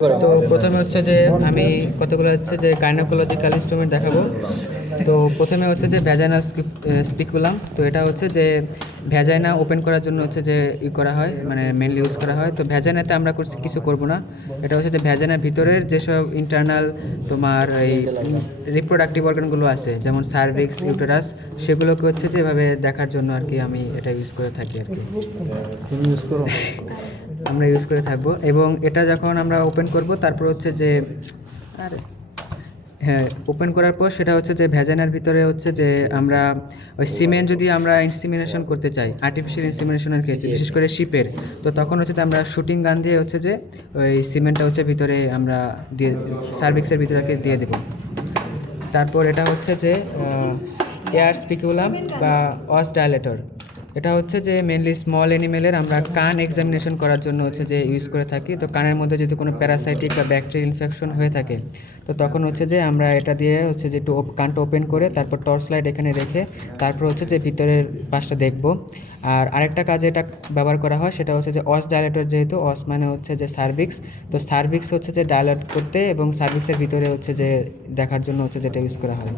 তো প্রথমে হচ্ছে যে আমি কতগুলো হচ্ছে যে গাইনোকোলজিক্যাল ইনস্ট্রুমেন্ট দেখাবো। তো প্রথমে হচ্ছে যে ভ্যাজাইনা স্পিকুলাম। তো এটা হচ্ছে যে ভ্যাজাইনা ওপেন করার জন্য হচ্ছে যে করা হয়, মানে মেনলি ইউজ করা হয়। তো ভ্যাজাইনাতে আমরা কিছু করব না। এটা হচ্ছে যে ভ্যাজাইনার ভিতরের যেসব ইন্টারনাল তোমার এই রিপ্রোডাক্টিভ অর্গানগুলো আছে, যেমন সার্ভিক্স, ইউটেরাস, সেগুলোকে হচ্ছে যে এভাবে দেখার জন্য আর কি আমি এটা ইউজ করে থাকি আর কি। তুমি ইউজ করো? আমরা ইউজ করে থাকবো। এবং এটা যখন আমরা ওপেন করব তারপর হচ্ছে যে হ্যাঁ, ওপেন করার পর সেটা হচ্ছে যে ভ্যাজাইনার ভিতরে হচ্ছে যে আমরা ওই সিমেন্ট যদি আমরা ইনসিমিনেশন করতে চাই, আর্টিফিশিয়াল ইনসিমিনেশনের ক্ষেত্রে বিশেষ করে শিপের, তো তখন হচ্ছে যে আমরা শুটিং গান দিয়ে হচ্ছে যে ওই সিমেন্টটা হচ্ছে ভিতরে আমরা দিয়ে সার্ভিক্সের ভিতরে দিয়ে দেবো। তারপর এটা হচ্ছে যে এয়ার স্পিকুলাম বা অস ডায়ালেটর। এটা হচ্ছে যে মেনলি স্মল অ্যানিমেলের আমরা কান এক্সামিনেশন করার জন্য হচ্ছে যে ইউজ করে থাকি। তো কানের মধ্যে যদি কোনো প্যারাসাইটিক বা ব্যাকটেরিয়াল ইনফেকশন হয়ে থাকে, তো তখন হচ্ছে যে আমরা এটা দিয়ে হচ্ছে যে একটু কানটা ওপেন করে তারপর টর্চ লাইট এখানে রেখে তারপর হচ্ছে যে ভিতরের পাশটা দেখব। আর আরেকটা কাজে এটা ব্যবহার করা হয়, সেটা হচ্ছে যে অস ডায়ালেটর, যেহেতু অস মানে হচ্ছে যে সার্ভিক্স, তো সার্ভিক্স হচ্ছে যে ডায়ালেট করতে এবং সার্ভিক্সের ভিতরে হচ্ছে যে দেখার জন্য হচ্ছে যেটা ইউজ করা হয়।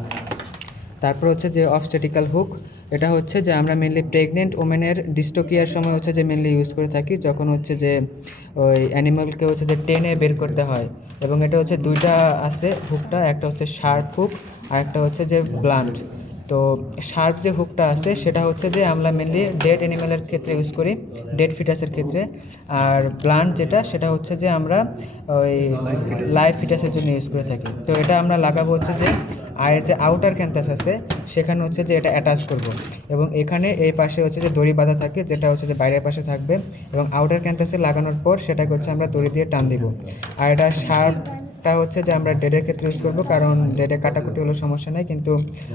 তারপর হচ্ছে যে অবস্টেটিক্যাল হুক। এটা হচ্ছে যে আমরা মেনলি প্রেগনেন্ট ওমেনের ডিস্টোকিয়ার সময় হচ্ছে যে মেনলি ইউজ করে থাকি, যখন হচ্ছে যে ওই অ্যানিমালকে হচ্ছে যে টেনে বের করতে হয়। এবং এটা হচ্ছে দুইটা আছে হুকটা, একটা হচ্ছে শার্প হুক আর একটা হচ্ছে যে ব্লান্ট। তো শার্প যে হুকটা আছে সেটা হচ্ছে যে আমরা মেনলি ডেড অ্যানিমালের ক্ষেত্রে ইউজ করি, ডেড ফিটাসের ক্ষেত্রে। আর ব্লান্ট যেটা, সেটা হচ্ছে যে আমরা ওই লাইভ ফিটাসের জন্য ইউজ করে থাকি। তো এটা আমরা লাগাবো হচ্ছে যে আয়ের যে আউটার ক্যান্থাস আছে সেখানে হচ্ছে যে এটা অ্যাটাচ করব। এবং এখানে এই পাশে হচ্ছে যে দড়ি বাঁধা থাকে, যেটা হচ্ছে যে বাইরের পাশে থাকবে। এবং আউটার ক্যান্থাসে লাগানোর পর সেটাকে হচ্ছে আমরা দড়ি দিয়ে টান দিব। আর এটা শার্পটা হচ্ছে যে আমরা ডেডের ক্ষেত্রে ইউজ করবো, কারণ ডেডে কাটাকুটি হলো সমস্যা নেই কিন্তু।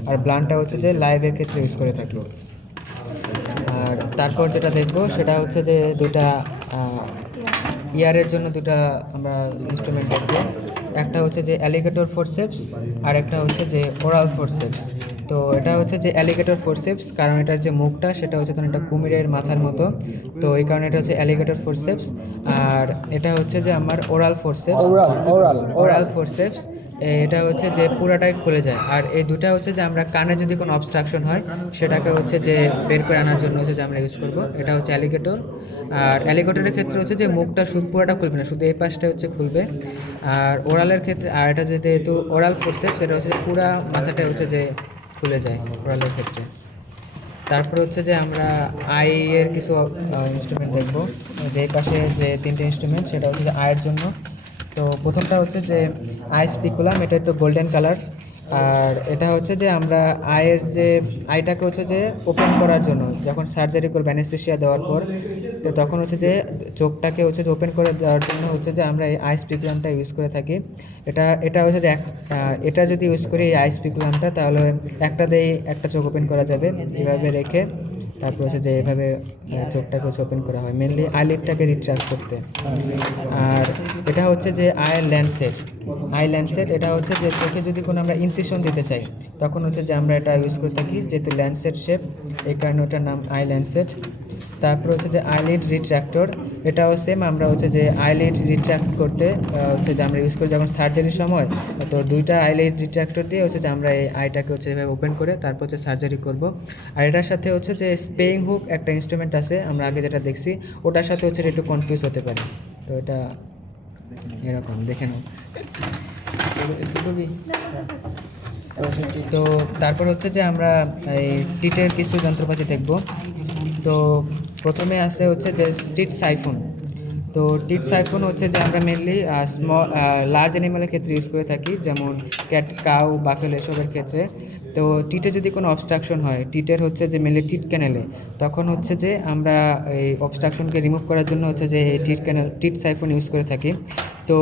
আর ব্লান্টটা হচ্ছে যে লাইভের ক্ষেত্রে ইউজ করে থাকি। আর তারপর যেটা দেখবো সেটা হচ্ছে যে দুটা ইয়ারের জন্য দুটা আমরা ইনস্ট্রুমেন্ট দেখবো। একটা হচ্ছে যে অ্যালিগেটর ফোরসেপস আর একটা হচ্ছে যে ওরাল ফোরসেপস। তো এটা হচ্ছে যে অ্যালিগেটর ফোরসেপস, কারণ এটার যে মুখটা সেটা হচ্ছে তখন একটা কুমিরের মাথার মতো, তো এই কারণে এটা হচ্ছে অ্যালিগেটর ফোরসেপস। আর এটা হচ্ছে যে আমার ওরাল ফোরসেপস। ওরাল ফোরসেপস এটা হচ্ছে যে পুরাটাই খুলে যায়। আর এই দুটা হচ্ছে যে আমরা কানে যদি কোনো অবস্ট্রাকশন হয় সেটাকে হচ্ছে যে বের করে আনার জন্য হচ্ছে যে আমরা ইউজ করব। এটা হচ্ছে অ্যালিগেটর। আর অ্যালিগেটরের ক্ষেত্রে হচ্ছে যে মুখটা পুরোটা খুলবে না, শুধু এই পাশটা হচ্ছে খুলবে। আর ওরালের ক্ষেত্রে, আর এটা যেহেতু ওরাল ফোরসেপস, সেটা হচ্ছে যে পুরা মাথাটা হচ্ছে যে খুলে যায় ওরালের ক্ষেত্রে। তারপর হচ্ছে যে আমরা আইয়ের কিছু ইনস্ট্রুমেন্ট দেখব। যে পাশে যে তিনটে ইনস্ট্রুমেন্ট সেটা হচ্ছে যে আয়ের জন্য। তো প্রথমটা হচ্ছে যে আই স্পিকুলাম, এটা একটু গোল্ডেন কালার। আর এটা হচ্ছে যে আমরা আয়ের যে আইটাকে হচ্ছে যে ওপেন করার জন্য যখন সার্জারি করবো অ্যানেস্থেসিয়া দেওয়ার পর, তো তখন হচ্ছে যে চোখটাকে হচ্ছে যে ওপেন করে দেওয়ার জন্য হচ্ছে যে আমরা এই আই স্পিকুলামটা ইউজ করে থাকি। এটা হচ্ছে যে এটা যদি ইউজ করি এই আই স্পিকুলামটা, তাহলে একটা দিয়েই একটা চোখ ওপেন করা যাবে। এভাবে রেখে তারপর হচ্ছে যে এভাবে চোখটাকে হচ্ছে ওপেন করা হয় মেনলি আইলিডটাকে রিট্রাক্ট করতে। আর এটা হচ্ছে যে আই ল্যান্ডসেট। এটা হচ্ছে যে চোখে যদি কোনো আমরা ইনসিশন দিতে চাই তখন হচ্ছে যে আমরা এটা ইউজ করে থাকি, যেহেতু ল্যান্ডসেট শেপ এই কারণে ওটার নাম আই ল্যান্ডসেট। তারপর হচ্ছে যে আইলিড রিট্রাক্টর। এটাও সেম, আমরা হচ্ছে যে আইলিড রিট্রাক্ট করতে হচ্ছে যে আমরা ইউজ করি যখন সার্জারির সময়। তো দুইটা আইলিড রিট্রাক্টর দিয়ে হচ্ছে যে আমরা এই আইটাকে হচ্ছে এভাবে ওপেন করে তারপর হচ্ছে সার্জারি করব। আর এটার সাথে হচ্ছে যে স্পেইং হুক একটা ইনস্ট্রুমেন্ট আছে, আমরা আগে যেটা দেখছি ওটার সাথে হচ্ছে একটু কনফিউজ হতে পারে। তো এটা এরকম দেখে নাও। তো তারপর হচ্ছে যে আমরা এই টিটের কিছু যন্ত্রপাতি দেখব। তো প্রথমে আছে হচ্ছে যে টিট সাইফোন। তো টিট সাইফোন হচ্ছে যে আমরা মেনলি লার্জ অ্যানিমালের ক্ষেত্রে ইউজ করে থাকি, যেমন ক্যাট, কাউ, বাফেলো এসবের ক্ষেত্রে। তো টিটে যদি কোনো অবস্ট্রাকশন হয় টিটের হচ্ছে যে মেনলি টিট ক্যানেলে, তখন হচ্ছে যে আমরা এই অবস্ট্রাকশনকে রিমুভ করার জন্য হচ্ছে যে এই টিট সাইফোন ইউজ করে থাকি। তো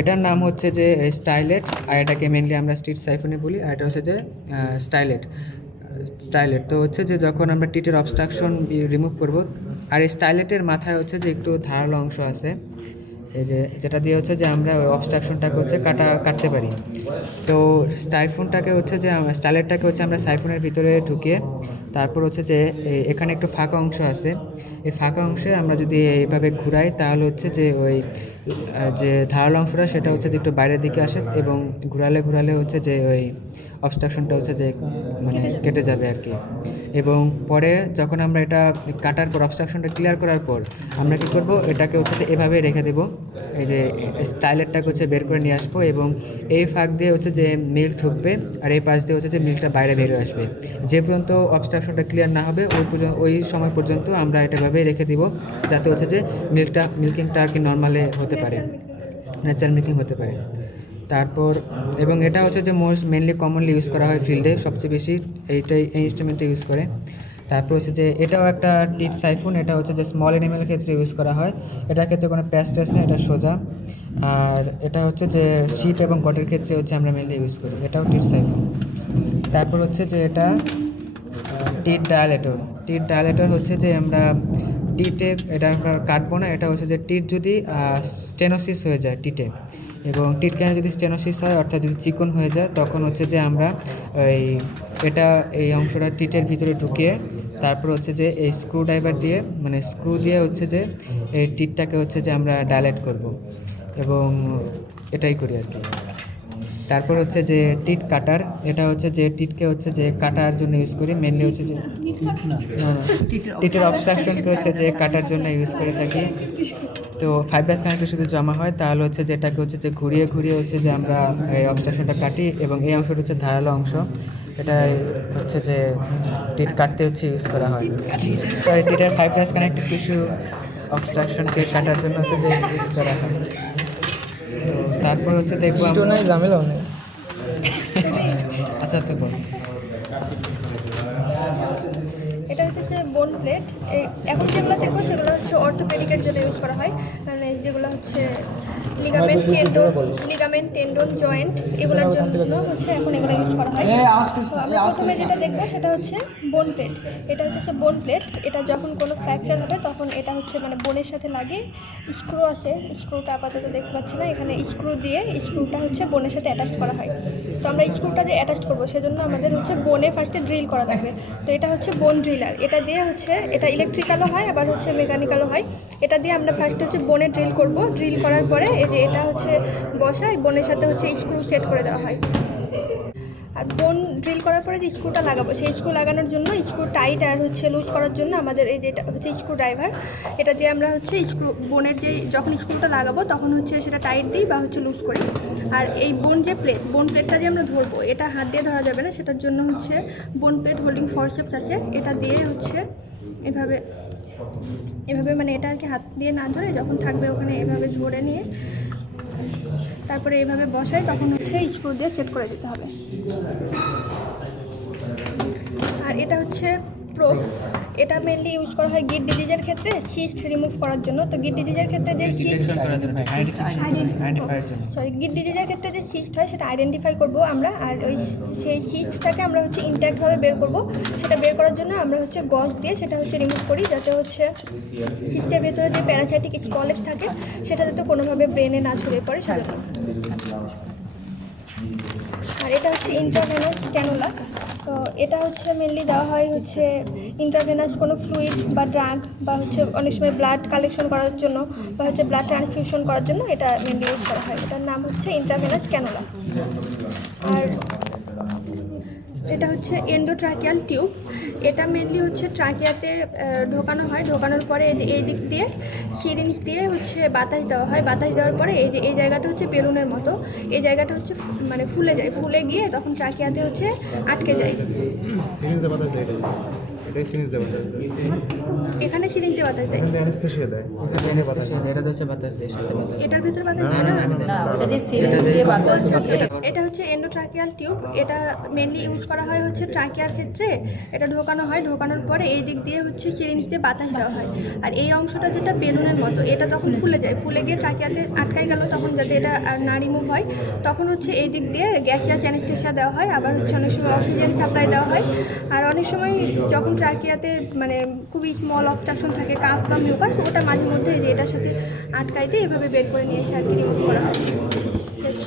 এটার নাম হচ্ছে যে স্টাইলেট, আর এটাকে মেনলি আমরা স্টিট সাইফোনে বলি। আর এটা হচ্ছে যে স্টাইলেট। তো হচ্ছে যে যখন আমরা টিটের অবস্ট্রাকশন রিমুভ করব, আর এই স্টাইলেটের মাথায় হচ্ছে যে একটু ধারালো অংশ আছে, এই যে যেটা দিয়ে হচ্ছে যে আমরা ওই অবস্ট্রাকশনটাকে হচ্ছে কাটতে পারি। তো স্টাইলেটটাকে হচ্ছে আমরা সাইফোনের ভিতরে ঢুকিয়ে তারপর হচ্ছে যে এখানে একটু ফাঁকা অংশ আছে, এই ফাঁকা অংশে আমরা যদি এইভাবে ঘুরাই তাহলে হচ্ছে যে ওই যে ধারালো অংশটা সেটা হচ্ছে যে একটু বাইরের দিকে আসে এবং ঘোরালে ঘোরালে হচ্ছে যে ওই অবস্ট্রাকশনটা হচ্ছে যে মানে কেটে যাবে আর কি। এবং পরে যখন আমরা এটা কাটার পর অবস্ট্রাকশনটা ক্লিয়ার করার পর আমরা কী করবো, এটাকে হচ্ছে যে এভাবে রেখে দেবো, এই যে স্টাইলারটাকে হচ্ছে বের করে নিয়ে আসবো এবং এই ফাঁক দিয়ে হচ্ছে যে মিল্ক ঢুকবে আর এই পাশ দিয়ে হচ্ছে যে মিল্কটা বাইরে বেরিয়ে আসবে। যে পর্যন্ত অবস্ট্রাকশনটা ক্লিয়ার না হবে ওই সময় পর্যন্ত আমরা এটাভাবেই রেখে দিব, যাতে হচ্ছে যে মিল্কিংটা আর কি নর্মালে হতে পারে, ন্যাচারাল মিল্কিং হতে পারে। তারপর এবং এটা হচ্ছে যে মেনলি কমনলি ইউজ করা হয় ফিল্ডে, সবচেয়ে বেশি এই ইনস্ট্রুমেন্টটা ইউজ করে। তারপর হচ্ছে যে এটাও একটা টিট সাইফুন, এটা হচ্ছে যে স্মল অ্যানিমেলের ক্ষেত্রে ইউজ করা হয়। এটার ক্ষেত্রে কোনো প্যাচ ট্যাচ নেই, এটা সোজা। আর এটা হচ্ছে যে শিপ এবং গটের ক্ষেত্রে হচ্ছে আমরা মেনলি ইউজ করি, এটাও টিট সাইফুন। তারপর হচ্ছে যে এটা টিট ডায়ালেটর হচ্ছে যে আমরা টিটে এটা আমরা কাটবো না, এটা হচ্ছে যে টিট যদি স্টেনোসিস হয়ে যায় টিটে, এবং টিট ক্যানে যদি স্টেনোসিস হয় অর্থাৎ যদি চিকন হয়ে যায়, তখন হচ্ছে যে আমরা এই অংশটা টিটের ভিতরে ঢুকিয়ে তারপর হচ্ছে যে এই স্ক্রু ড্রাইভার দিয়ে মানে স্ক্রু দিয়ে হচ্ছে যে এই টিটটাকে হচ্ছে যে আমরা ডায়ালেট করব এবং এটাই করি আর কি। তারপর হচ্ছে যে টিট কাটার, এটা হচ্ছে যে টিটকে হচ্ছে যে কাটার জন্য ইউজ করি, মেনলি হচ্ছে যে টিটের অবস্ট্রাকশনকে হচ্ছে যে কাটার জন্য ইউজ করে থাকি। তো ফাইব্রাস কানেক্টর যদি জমা হয় তাহলে হচ্ছে যে এটাকে হচ্ছে যে ঘুরিয়ে ঘুরিয়ে হচ্ছে যে আমরা এই অবস্ট্রাকশনটা কাটি এবং এই অংশটা হচ্ছে ধারালো অংশ, এটাই হচ্ছে যে টিট কাটতে হচ্ছে ইউজ করা হয়। সরি, টিটের fibrous connector tissue obstruction teat কাটার জন্য হচ্ছে যে ইউজ করা হয়। তো তারপর হচ্ছে দেখবো ঝামেলাও নেই। আচ্ছা তুই বল। এটা হচ্ছে বোন প্লেট। এখন যেগুলো দেখবো সেগুলো হচ্ছে অর্থোপেডিকের জন্য ইউজ করা হয়, মানে যেগুলো হচ্ছে লিগামেন্ট টেন্ডন জয়েন্ট এগুলোর জন্য হচ্ছে এখন এগুলো ইউজ করা হয়। তো আমরা প্রথমে যেটা দেখবো সেটা হচ্ছে বোন প্লেট। এটা হচ্ছে বোন প্লেট, এটা যখন কোনো ফ্র্যাকচার হবে তখন এটা হচ্ছে মানে বোনের সাথে লাগে। স্ক্রু আছে, স্ক্রুটা আপাতত দেখতে পাচ্ছি না, এখানে স্ক্রু দিয়ে স্ক্রুটা হচ্ছে বোনের সাথে অ্যাটাচ করা হয়। তো আমরা স্ক্রুটা যে অ্যাটাচ করবো সেজন্য আমাদের হচ্ছে বোনে ফার্স্টে ড্রিল করা লাগবে। তো এটা হচ্ছে বোন ড্রিলার, এটা দিয়ে হচ্ছে এটা ইলেকট্রিক্যালও হয় আবার হচ্ছে মেকানিক্যালও হয়। এটা দিয়ে আমরা ফার্স্ট হচ্ছে বোনে ড্রিল করব, ড্রিল করার পরে এই যে এটা হচ্ছে বসায় বোনের সাথে হচ্ছে স্ক্রু সেট করে দেওয়া হয়। আর বোন ড্রিল করার পরে যে স্ক্রুটা লাগাবো সেই স্ক্রু লাগানোর জন্য স্ক্রু টাইট আর হচ্ছে লুজ করার জন্য আমাদের এই যেটা হচ্ছে স্ক্রু ড্রাইভার, এটা দিয়ে আমরা হচ্ছে বোনের যে যখন স্ক্রুটা লাগাবো তখন হচ্ছে সেটা টাইট দিই বা হচ্ছে লুজ করি। আর এই বোন প্লেটটা যে আমরা ধরবো এটা হাত দিয়ে ধরা যাবে না, সেটার জন্য হচ্ছে বোন প্লেট হোল্ডিং ফরসেপস আছে, এটা দিয়ে হচ্ছে এভাবে মানে এটা আর কি হাত দিয়ে না ধরে যখন থাকবে ওখানে এভাবে ধরে নিয়ে তারপরে এইভাবে বসাই, তখন হচ্ছে স্ক্রু দিয়ে সেট করে দিতে হবে। আর এটা হচ্ছে প্রোব, এটা মেনলি ইউজ করা হয় গিট ডিজিজের ক্ষেত্রে সিস্ট রিমুভ করার জন্য। তো গিট ডিজিজের ক্ষেত্রে যে গিট ডিজিজের ক্ষেত্রে যে সিস্ট হয় সেটা আইডেন্টিফাই করব আমরা, আর সেই সিস্টটাকে আমরা হচ্ছে ইনট্যাক্টভাবে বের করব। সেটা বের করার জন্য আমরা হচ্ছে গজ দিয়ে সেটা হচ্ছে রিমুভ করি, যাতে হচ্ছে সিস্টের ভেতরে যে প্যারাসাইটিক স্পলেজ থাকে সেটা যাতে কোনোভাবে ব্রেনে না ছড়িয়ে পড়ে সেজন্য। আর এটা হচ্ছে ইন্টারভেনাস ক্যানুলা। তো এটা হচ্ছে মেনলি দেওয়া হয় হচ্ছে ইন্টারভেনাস কোনো ফ্লুইড বা ড্রাগ বা হচ্ছে অনেক সময় ব্লাড কালেকশন করার জন্য বা হচ্ছে ব্লাড ট্রান্সফিউশন করার জন্য এটা মেনলি ইউজ করা হয়। এটার নাম হচ্ছে ইন্টারভেনাস ক্যানুলা। আর এটা হচ্ছে এন্ডোট্রাকিয়াল টিউব, এটা মেনলি হচ্ছে ট্রাকিয়াতে ঢোকানো হয়। ঢোকানোর পরে এই দিক দিয়ে সিরিঞ্জ দিয়ে হচ্ছে বাতাস দেওয়া হয়। বাতাস দেওয়ার পরে এই জায়গাটা হচ্ছে বেলুনের মতো, এই জায়গাটা হচ্ছে মানে ফুলে যায়, ফুলে গিয়ে তখন ট্রাকিয়াতে হচ্ছে আটকে যায়। এখানে সিরিঞ্জ দিয়ে বাতাস দেয়, এটার ভিতরে বাতাস। এটা হচ্ছে এন্ডোট্রাকিয়াল টিউব, এটা মেনলি ইউজ করা হয় হচ্ছে ট্রাকিয়ার ক্ষেত্রে। এটা ঢোকানো হয়, ঢোকানোর পরে এই দিক দিয়ে হচ্ছে সিরিঞ্জ দিয়ে বাতাস দেওয়া হয়। আর এই অংশটা যেটা বেলুনের মতো এটা তখন ফুলে যায়, ফুলে গিয়ে ট্রাকিয়াতে আটকাই গেল, তখন যাতে এটা আর না রিমুভ হয় তখন হচ্ছে এই দিক দিয়ে গ্যাসিয়াস অ্যানেস্থেসিয়া দেওয়া হয়। আবার হচ্ছে অনেক সময় অক্সিজেন সাপ্লাই দেওয়া হয়। আর অনেক সময় যখন ট্রাকিয়াতে মানে খুবই স্মল অবস্ট্রাকশন থাকে, কাপ বা মিউকাস, ওটা মাঝে মধ্যে যে এটার সাথে আটকাইতে এভাবে বের করে নিয়ে এসে আর কি রিমুভ করা হয়। শেষ।